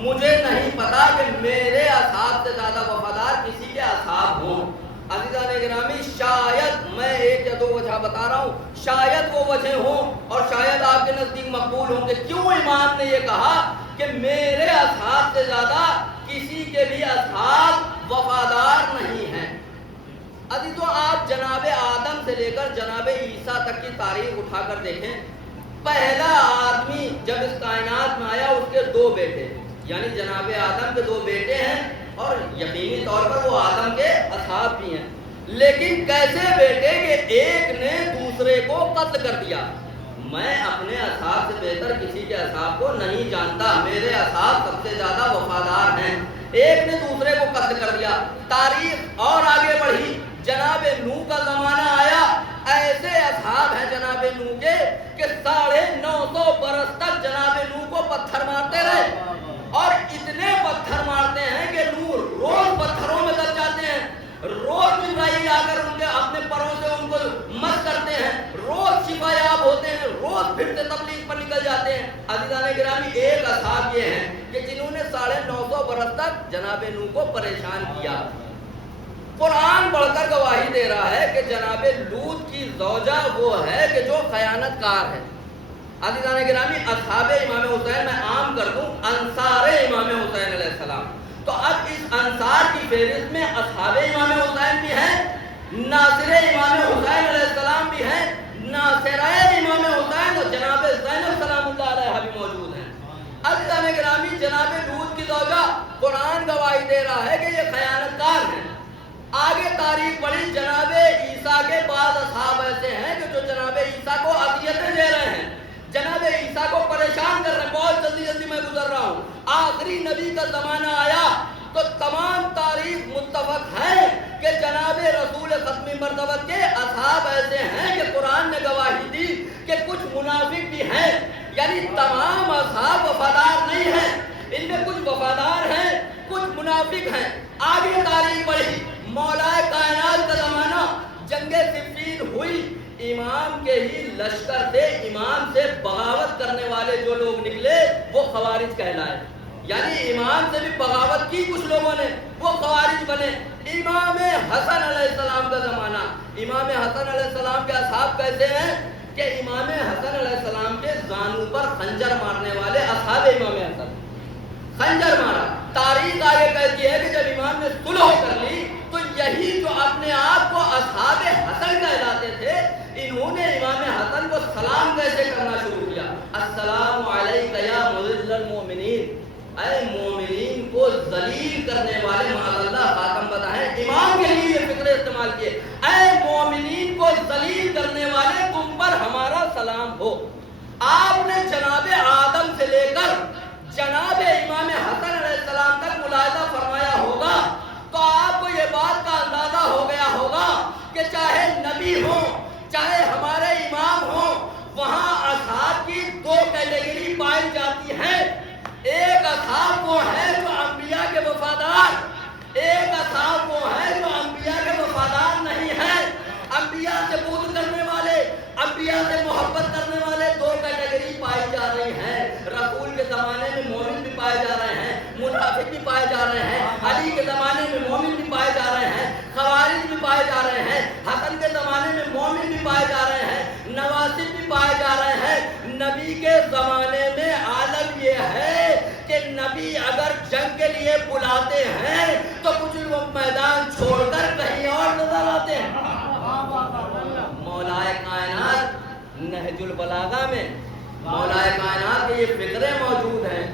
مجھے نہیں پتا کہ میرے اصحاب سے زیادہ وفادار کسی کے اصحاب ہوں۔ عزیزان گرامی، شاید میں ایک یا دو وجہ بتا رہا ہوں، شاید وہ وجہ ہوں اور شاید آپ کے نزدیک مقبول ہوں کہ کیوں امام نے یہ کہا کہ میرے اصحاب سے زیادہ کسی کے بھی اصحاب وفادار نہیں ہیں۔ عزیزو، آپ جناب آدم سے لے کر جناب عیسیٰ تک کی تاریخ اٹھا کر دیکھیں، پہلا آدمی جب اس کائنات میں آیا اس کے دو بیٹے، یعنی جناب آدم کے دو بیٹے ہیں اور یقینی طور پر وہ آدم کے اصحاب بھی ہیں، لیکن کیسے بیٹے کہ ایک نے دوسرے کو قتل کر دیا۔ میں اپنے اصحاب سے بہتر کسی کے اصحاب کو نہیں جانتا، میرے اصحاب سب سے زیادہ وفادار ہیں۔ ایک نے دوسرے کو قتل کر دیا۔ تاریخ اور آگے بڑھی، جناب نوح کا زمانہ آیا، ایسے اصحاب ہیں جناب نوح کے کہ 950 برس تک جناب نوح کو پتھر مارتے رہے، اور اتنے پتھر مارتے ہیں کہ نوح روز پتھروں میں دب جاتے ہیں، روز جبرائیل آ کر ان کے اپنے پروں سے ان کو مس کرتے ہیں، روز شفا یاب ہوتے ہیں، روز پھر سے تبلیغ پر نکل جاتے ہیں۔ عزیزان گرامی، ایک اصحاب یہ ہیں کہ جنہوں نے 950 برس تک جناب نوح کو پریشان کیا۔ قرآن بڑھ کر گواہی دے رہا ہے کہ جناب لوط کی زوجہ وہ ہے کہ جو خیانت کار ہے۔ عزیزان گرامی، اصحاب امام حسین میں عام کر دوں، انصار امام حسین علیہ السلام، تو اب اس انصار کی فہرست میں اصحاب امام حسین بھی ہیں، ناصر امام حسین علیہ السلام بھی ہیں، ناصرہ امام حسین اور جناب زینب سلام اللہ علیہ بھی موجود ہیں۔ عزیزان گرامی، جناب لوط کی زوجہ، قرآن گواہی دے رہا ہے کہ یہ خیانت کار ہیں۔ آگے تاریخ پڑھی، جناب عیسیٰ کے بعض اصحاب ایسے ہیں کہ جو جناب عیسیٰ کو اذیتیں دے رہے ہیں، جناب عیسیٰ کو پریشان کر رہے ہیں۔ بہت جلدی میں گزر رہا ہوں، آخری نبی کا زمانہ آیا تو تمام تاریخ متفق ہے کہ جناب رسول ختمی مرتبت کے اصحاب ایسے ہیں کہ قرآن نے گواہی دی کہ کچھ منافق بھی ہیں، یعنی تمام اصحاب وفادار نہیں ہیں، ان میں کچھ وفادار ہیں، کچھ منافق ہیں۔ آگے تاریخ پڑھی، مولا کائنات کا زمانہ، جنگ صفین ہوئی، امام کے ہی لشکر سے، امام سے بغاوت کرنے والے جو لوگ نکلے وہ خوارج کہلائے، یعنی امام سے بھی بغاوت کی کچھ لوگوں نے، وہ خوارج بنے۔ امام حسن علیہ السلام کا زمانہ، امام حسن علیہ السلام کے اصحاب کیسے ہیں کہ امام حسن علیہ السلام کے زانو پر خنجر مارنے والے اصحاب امام حسن، خنجر مارا۔ تاریخ آگے کہتی ہے کہ جب امام نے صلح کر لی تو یہی جو اپنے آپ کو اصحاب حسن کہلاتے تھے، انہوں نے امام حسن کو سلام کیسے کرنا شروع کیا، السلام علیک یا مذل المؤمنین، اے مومنین کو ذلیل کرنے والے، معاذ اللہ خاتم بتائیں، امام کے لیے یہ فکر استعمال کیے، اے مومنین کو ذلیل کرنے والے، تم پر ہمارا سلام ہو۔ آپ نے جناب آدم سے لے کر جناب امام حسن علیہ السلام تک ملاحظہ فرمایا ہوگا تو آپ کو یہ بات کا اندازہ ہو گیا ہوگا کہ چاہے نبی ہوں، چاہے ہمارے امام ہوں، وہاں اصحاب کی دو کیٹیگری پائی جاتی ہے۔ ایک اصحاب وہ ہے جو انبیاء کے وفادار، ایک اصحاب وہ ہے جو انبیاء کے وفادار نہیں ہے۔ انبیاء سے بغض کرنے والے، انبیاء سے محبت کرنے والے دو کیٹیگری پائی جا رہی ہیں۔ رسول کے زمانے میں مومن بھی پائے جا رہے ہیں، منافق بھی پائے جا رہے ہیں، علی کے زمانے میں مومن بھی پائے جا رہے ہیں، خوارج بھی پائے جا رہے ہیں، حسن کے زمانے میں مومن بھی پائے جا رہے ہیں، نواسب بھی پائے جا رہے ہیں۔ نبی کے زمانے میں عالم یہ ہے کہ نبی اگر جنگ کے لیے بلاتے ہیں تو کچھ لوگ میدان چھوڑ کر کہیں اور نظر آتے ہیں۔ مولا کائنات نہج البلاغہ میں مولا کائنات کے یہ فکریں موجود ہیں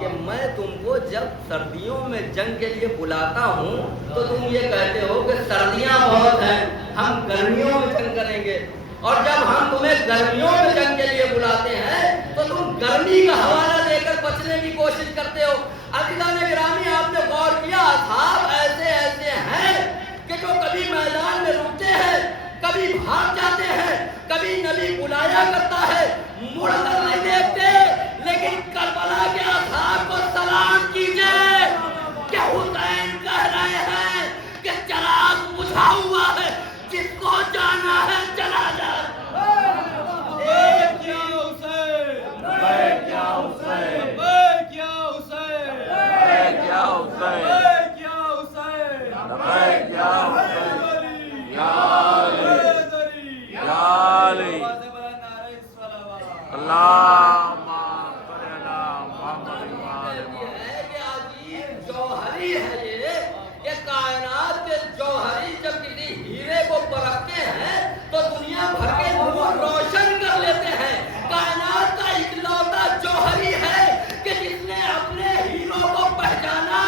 کہ میں تم کو جب سردیوں میں جنگ کے لیے بلاتا ہوں تو تم یہ کہتے ہو کہ سردیاں بہت ہیں، ہم گرمیوں میں جنگ کریں گے، اور جب ہم تمہیں گرمیوں میں جنگ کے لیے بلاتے ہیں تو تم گرمی کا حوالہ دے کر بچنے کی کوشش کرتے ہو۔ عزیزان گرامی، آپ نے غور کیا، اصحاب ایسے ایسے ہیں کہ جو کبھی میدان میں رکتے ہیں، کبھی بھاگ جاتے ہیں، کبھی نبی بلایا کرتا ہے مڑ کر نہیں دیکھتے، لیکن کربلا کے اصحاب کو سلام کیجئے کہ حسین کہہ رہے ہیں کہ چراغ بجھا ہوا ہے، جس کو جانا ہے چلا جائے۔ کیا حسین، کیا حسین، کیا حسین، کہتی ہے کہ عجیب جوہری ہے یہ کائنات کے جوہری جب کسی ہیرے کو پرکھتے ہیں تو دنیا بھر کے نور روشن کر لیتے ہیں. کائنات کا اکلوتا جوہری ہے کہ جس نے اپنے ہیروں کو پہچانا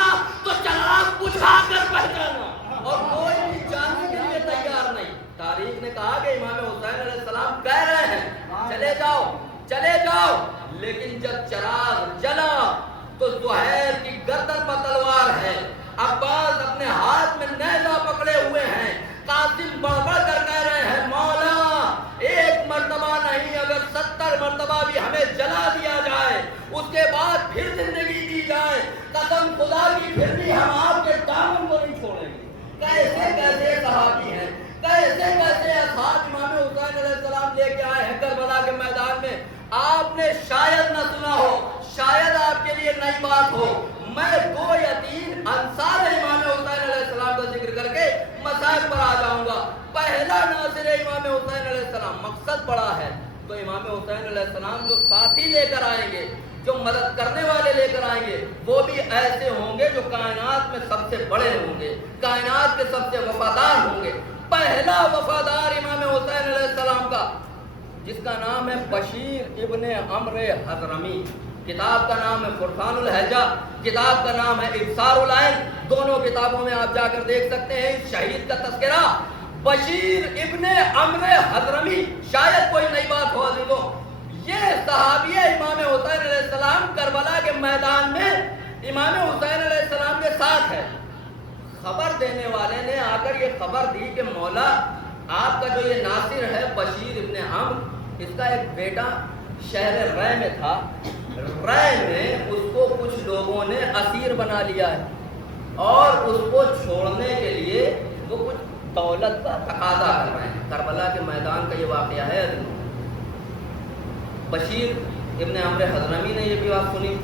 تو چراغ بجھا کر پہچانا اور کوئی بھی جاننے کے لیے تیار نہیں. تاریخ نے کہا کہ امام حسین علیہ السلام کہہ رہے ہیں چلے جاؤ, لیکن جب چراغ جلا تو زہیر کی گردن پر تلوار ہے, عباس اپنے ہاتھ میں نیزہ پکڑے ہوئے ہیں, قاسم بڑھ بڑھ کر کہہ رہے ہیں مولا ایک مرتبہ نہیں اگر 70 مرتبہ بھی ہمیں جلا دیا جائے اس کے بعد پھر زندگی دی جائے, قسم خدا کی پھر بھی ہم آپ کے دامن کو نہیں چھوڑیں گے. کیسے کیسے صحابی ہیں, کیسے کیسے اصحاب امام حسین علیہ السلام لے کے آئے ہیں کربلا کے میدان میں. آپ نے شاید نہ سنا ہو, شاید آپ کے لیے نئی بات ہو, میں 2 یا 3 انصار امام حسین علیہ السلام کا ذکر کر کے مسائل پر آ جاؤں گا. پہلا ناصر امام حسین علیہ السلام, مقصد بڑا ہے تو امام حسین علیہ السلام جو ساتھی لے کر آئیں گے, جو مدد کرنے والے لے کر آئیں گے, وہ بھی ایسے ہوں گے جو کائنات میں سب سے بڑے ہوں گے, کائنات کے سب سے وفادار ہوں گے. پہلا وفادار امام حسین علیہ السلام کا جس کا نام ہے بشیر ابن عمرو حضرمی, کتاب کا نام ہے فرقان الحجہ, کتاب کا نام ہے ابصار العین. دونوں کتابوں میں آپ جا کر دیکھ سکتے ہیں اس شہید کا تذکرہ. بشیر ابن عمرو حضرمی, شاید کوئی نئی بات ہو عزیزوں, یہ صحابی امام حسین علیہ السلام کربلا کے میدان میں امام حسین علیہ السلام کے ساتھ ہے. خبر دینے والے نے آ کر یہ خبر دی کہ مولا آپ کا جو یہ ناصر ہے بشیر ابن عمرو, اس کا ایک بیٹا شہر رے میں تھا, رے میں اس کو کچھ لوگوں نے اسیر بنا لیا ہے اور اس کو چھوڑنے کے لیے وہ کچھ دولت کا تقاضا کر رہے ہیں. کربلا کے میدان کا یہ واقعہ ہے. بشیر ابن عمرو حضرمی نے یہ بھی بات سنی,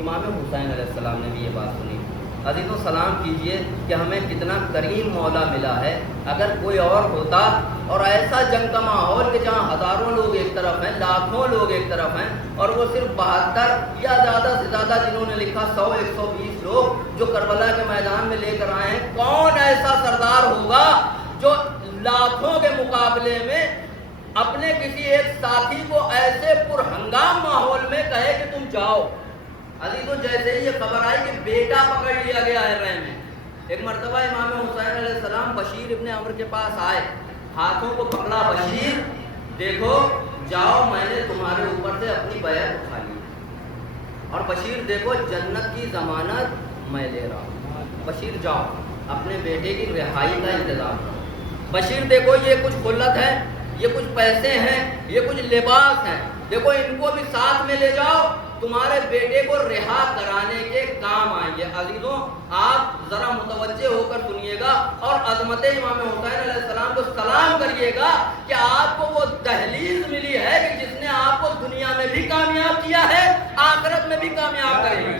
امام حسین علیہ السلام نے بھی یہ بات سنی. عزیزوں سلام کیجئے کہ ہمیں کتنا کریم مولا ملا ہے. اگر کوئی اور ہوتا اور ایسا جنگ کا ماحول کہ جہاں ہزاروں لوگ ایک طرف ہیں, لاکھوں لوگ ایک طرف ہیں, اور وہ صرف 72 یا زیادہ سے زیادہ جنہوں نے لکھا 100-120 لوگ جو کربلا کے میدان میں لے کر آئے ہیں, کون ایسا سردار ہوگا جو لاکھوں کے مقابلے میں اپنے کسی ایک ساتھی کو ایسے پرہنگام ماحول میں کہے کہ تم جاؤ. عزیزوں جیسے ہی یہ خبر آئی کہ بیٹا پکڑ لیا گیا ہے رے میں, ایک مرتبہ امام حسین علیہ السلام بشیر ابن عمرو کے پاس آئے, ہاتھوں کو پکڑا, بشیر دیکھو جاؤ میں نے تمہارے اوپر سے اپنی بیعت اٹھا لی, اور بشیر دیکھو جنت کی ضمانت میں لے رہا ہوں, بشیر جاؤ اپنے بیٹے کی رہائی کا انتظام کرو. بشیر دیکھو یہ کچھ خلت ہے, یہ کچھ پیسے ہیں, یہ کچھ لباس ہیں, دیکھو ان کو بھی ساتھ میں لے جاؤ, تمہارے بیٹے کو رہا کرانے کے کام آئیں گے. عزیزوں آپ ذرا متوجہ ہو کر سنیے گا اور عظمت امام حسین علیہ السلام کو سلام کریے گا کہ آپ کو وہ دہلیز ملی ہے کہ جس نے آپ کو دنیا میں بھی کامیاب کیا ہے, آخرت میں بھی کامیاب کرے گی.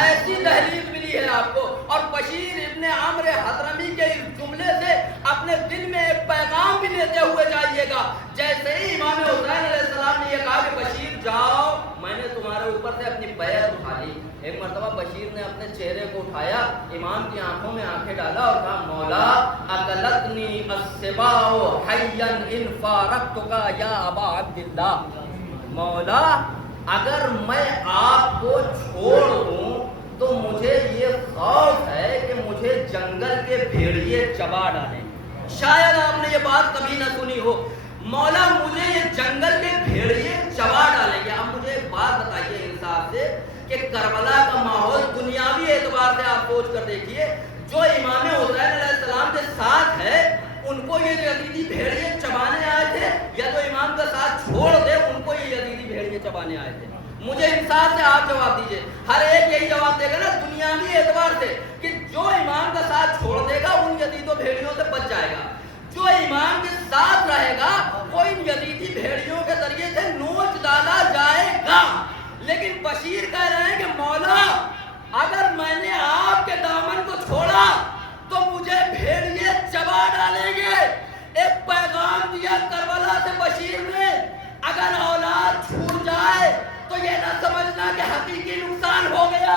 ایسی دہلیز ملی ہے آپ کو. اور بشیر ابن عمرو حضرمی کے اس جملے سے اپنے دل میں ایک پیغام بھی لیتے ہوئے جائیے گا. جیسے ہی امام حسین علیہ السلام نے یہ کہا کہ بشیر جاؤ میں نے تمہارے اوپر سے اپنی بیعت اٹھا لی, ایک مرتبہ بشیر نے اپنے چہرے کو اٹھایا, امام کی آنکھوں میں آنکھیں ڈالا اور کہا مولا اکلتنی السباع حیا ان فارقتک یا ابا عبداللہ, مولا اگر میں آپ کو چھوڑ دوں تو مجھے یہ خوف ہے کہ مجھے جنگل کے بھیڑیے چبا ڈالیں. شاید آپ نے یہ بات کبھی نہ سنی ہو, مولا مجھے یہ جنگل کے بھیڑیے چبا ڈالیں گے. اب مجھے ایک بات بتائیے انصاف سے کہ کربلا کا ماحول دنیاوی اعتبار سے آپ سوچ کر دیکھیے, جو امام حسین علیہ السلام کے ساتھ ہے ان کو یہ یزیدی بھیڑیے چبانے آئے تھے, یا تو امام کا ساتھ چھوڑ دے ان کو یہ یزیدی بھیڑیے چبانے آئے تھے؟ مجھے انصاف سے آپ جواب دیجئے. ہر ایک یہی جواب دے گا نا دنیاوی اعتبار سے کہ جو امام کا ساتھ چھوڑ دے گا ان یزیدوں بھیڑیوں سے بچ جائے گا, جو امام کے ساتھ رہے گا وہ ان یزیدی بھیڑیوں کے ذریعے سے نوچ ڈالا جائے گا. لیکن بشیر کہہ رہے ہیں کہ مولا اگر میں نے آپ کے دامن کو چھوڑا تو مجھے بھیڑیے چبا ڈالیں گے. ایک پیغام دیا کربلا سے بشیر نے, اگر اولاد چھوٹ جائے تو یہ نہ سمجھنا کہ حقیقی نقصان ہو گیا,